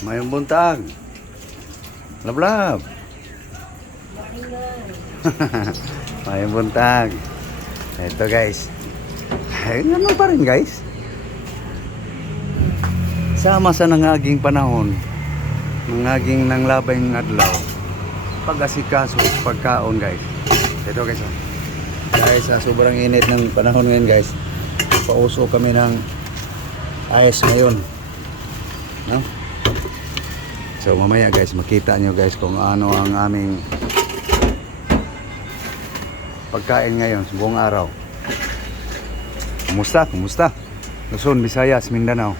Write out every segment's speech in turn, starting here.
Mayong buntag. Lablab. Mayong buntag. Ito guys. Ay, ano pa rin guys? Sama sa nangaging panahon, nangaging nanglabay ng adlaw, pag-asikaso, pagkaon guys. Ito guys. Guys, sa sobrang init ng panahon ngayon guys, pauso kami ng ice ngayon. No? So mamaya guys, makita nyo guys kung ano ang aming pagkain ngayon sa buong araw. Kumusta? Kumusta? Luzon, Visayas, Mindanao.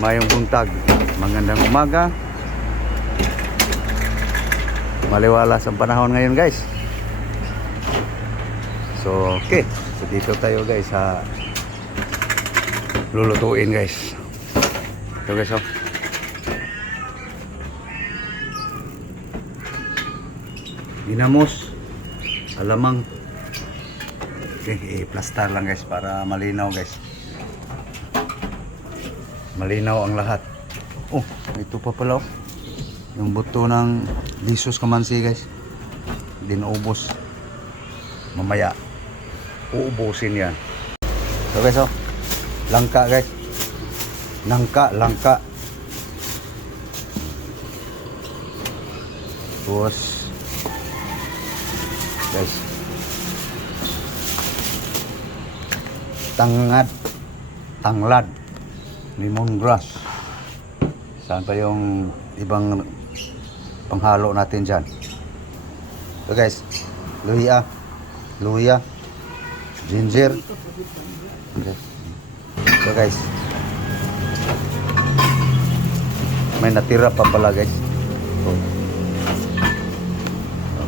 Mayong buntag, magandang umaga. Maliwalas ang panahon ngayon guys. So okay, so dito tayo guys sa lulutuin guys. Ito guys oh. Ginamos, alamang. Okay, i-plaster lang guys para malinaw guys. Malinaw ang lahat. Oh, ito pa pala oh. Yung buto ng lisos kamansi guys. Dinuubos. Mamaya uubusin yan. So guys oh. Langka guys. Langka. Tapos guys, tanglad, lemongrass. Saan pa yung ibang panghalo natin dyan? So guys, luya, ginger. Okay. So guys, may natira pa pala guys.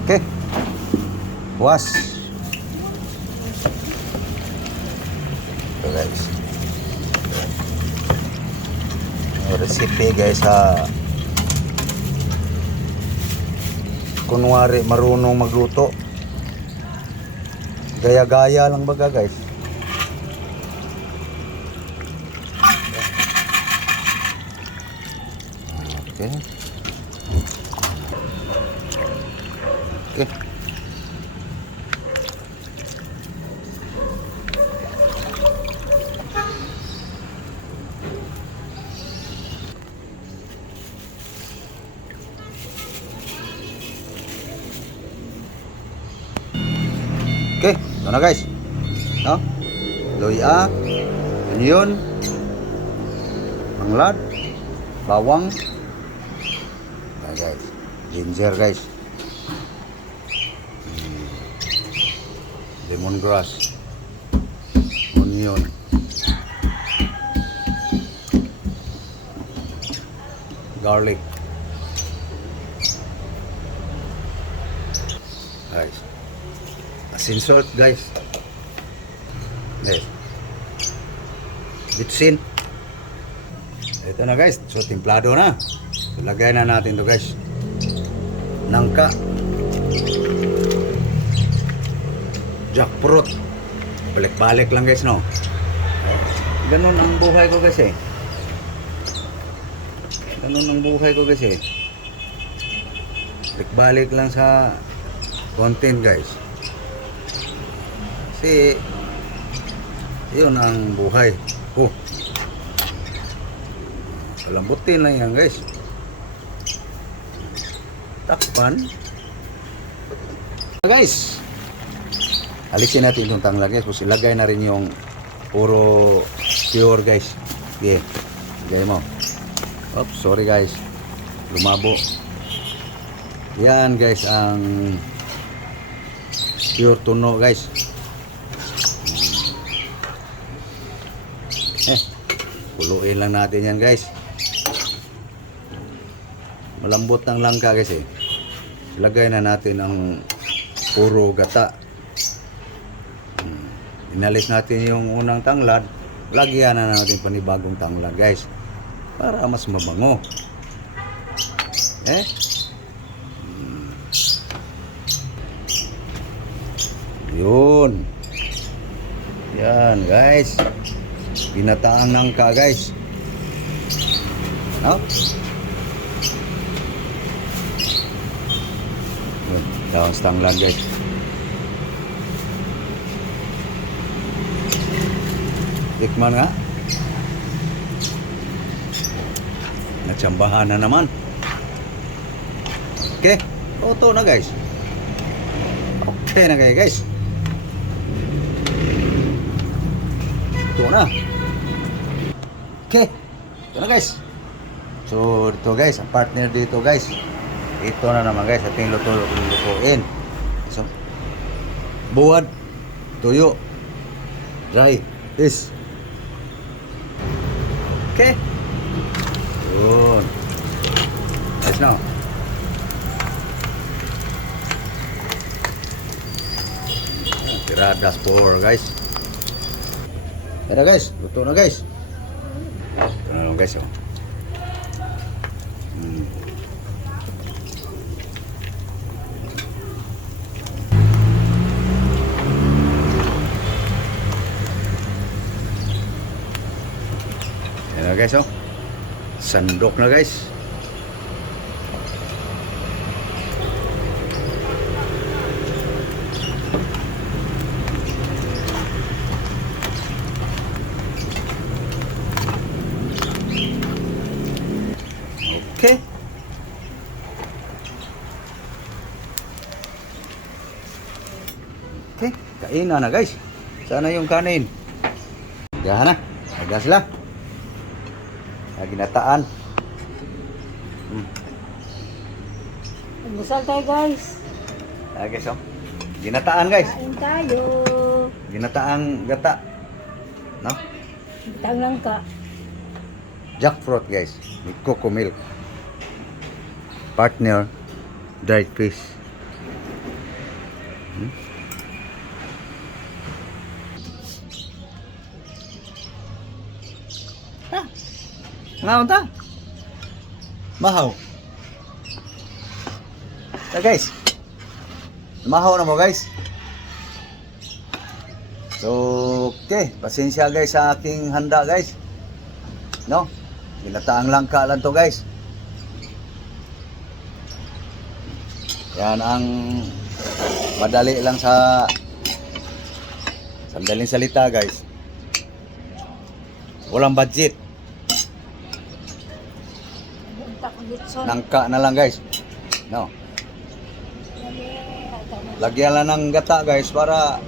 Okay, was. So guys, recipe guys ha. Kunwari marunong magluto, gaya-gaya lang baga guys. Okay. Okay. Okay, ito na guys. No? Luya, onion, manglad, bawang. Ayan guys. Ginger guys. Lemongrass. Onion. Garlic. Guys. Asin salt guys. Guys. Bitsin. Ito na guys. So timplado na. So, lagay na natin to guys. Nangka. Jackfruit. Balik-balik lang guys no. Ganun ang buhay ko guys eh. Ganun ang buhay ko guys eh. Balik-balik lang sa content guys. Kasi yun ang buhay ko. Palambutin lang yan guys. Takpan. Guys, alisin natin itong tangla guys. Tapos ilagay na rin yung puro pure guys. Okay, ilagay mo. Oops, sorry guys, lumabo. Yan guys ang pure tuno guys. Kuluin lang natin yan guys. Malambot ng langka guys eh. Ilagay na natin ang puro gata. Inalis natin yung unang tanglad. Lagyan na natin panibagong tanglad guys. Para mas mabango. Yun. Yan guys. Pinataang nangka guys. No? Yun, daon sa tanglad guys. Tikman nga. Natsambahan na naman. Okay, ito na guys. Okay na kayo guys. Ito na. Okay, ito na guys. So dito guys, ang partner dito guys. Ito na naman guys, ating lutuin. So, buwad, tuyo, dry, is. Okay. Yun. Nice now. Tiradas for guys. Tara guys, luto na guys. Ito na lang guys. Oh. Yan na guys, oh. Sandok na guys. Okay. Okay, kain na guys. Sana yung kanin. Diyan na. Agas lang. Ginataan. Almusal tayo guys. Guys, oh. Ginataan guys. Kain tayo. Ginataang gata. No? Bitang lang ka. Jackfruit guys. With cocoa milk. Partner, dried fish. Ngaon ta? Mahaw. Guys. Mahaw na mo guys. So, okay. Pasensya guys sa aking handa guys. No? Ginataang langka lang to guys. Yan ang madali lang sa sandaling salita guys. Walang budget. Nangka na lang guys. No. Lagyan lang ng gata guys para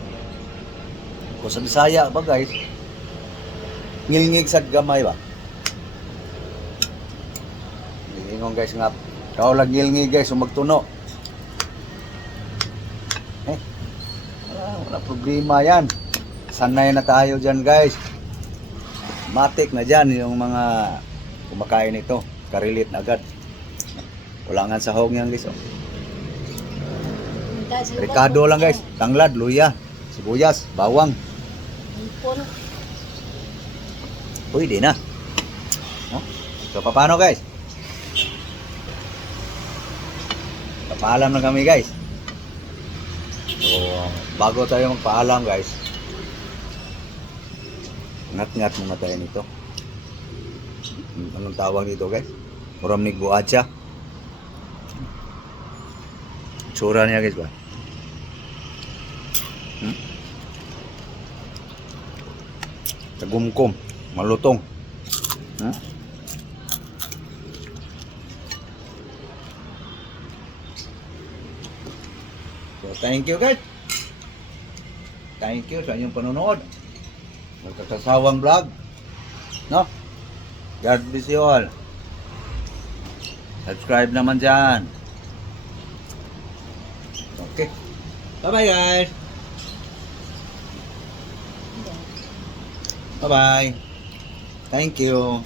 kung sa Bisaya ba guys. Ngilngig sa gamay ba? Ngilingong guys nga. Kau lang ngilngig guys magtuno. Wala problema yan. Sanay na tayo dyan guys. Matik na dyan yung mga kumakain ito. Karilit na agad. Wala nga sahog yan guys. Oh. Ricado lang guys. Tanglad, luya, sibuyas, bawang. Pwede na. Oh. So paano guys? Papaalam na kami guys. So bago tayo magpaalam guys. Ngat-ngat muna tayo nito. Anong tawag dito guys? Muramnig buatsa. Tsura niya guys ba? Tagumkom, malutong. So thank you guys. Thank you sa inyong panonood. Magkakasawang vlog. No? God bless you all. Subscribe naman dyan. Okay. Bye-bye guys. Bye-bye. Thank you.